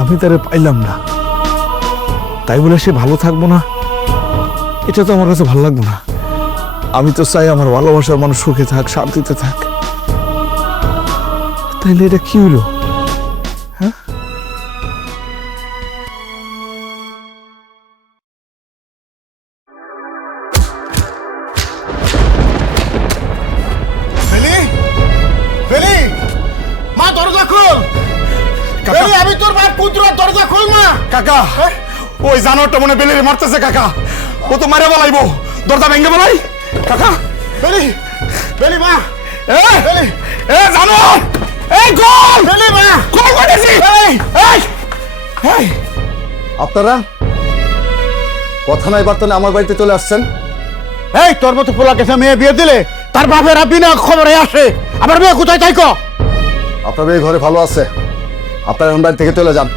আমি তারে পাইলাম না, তাই বলে সে ভালো থাকবো না, এটা তো আমার কাছে ভালো লাগবো না। আমি তো চাই আমার ভালোবাসার মানুষ সুখে থাক, শান্তিতে থাক। তাইলে এটা কি হলো? হ্যাঁ, বেলি, বেলি, মা দরজা খোল। বেলি, আমি তোর বাপ পুত্র, দরজা খোল মা। কাকা, ওই জানোয়ারটা মনে বেলিরে মারতেছে কাকা, ও তো মারে বলাইবো, দরজা ভেঙে বলাই কাকা। বেলি, বেলি মা, এ বেলি, এ জানোয়ার, এই গোল বেলি মা, গোল করেছি। এই এই আপনারা কথা নাই বার্তা আমার বাড়িতে চলে আসছেন। এই তোর মতো পোলা কেসে মেয়ে বিয়ে দিলে তার বাপেরা বিনা খবরে আসে, আমার মেয়ে কোথায় থাইকো? আপনার মেয়ে ঘরে ভালো আছে, আপনারা এখন বাড়ি থেকে চলে যান।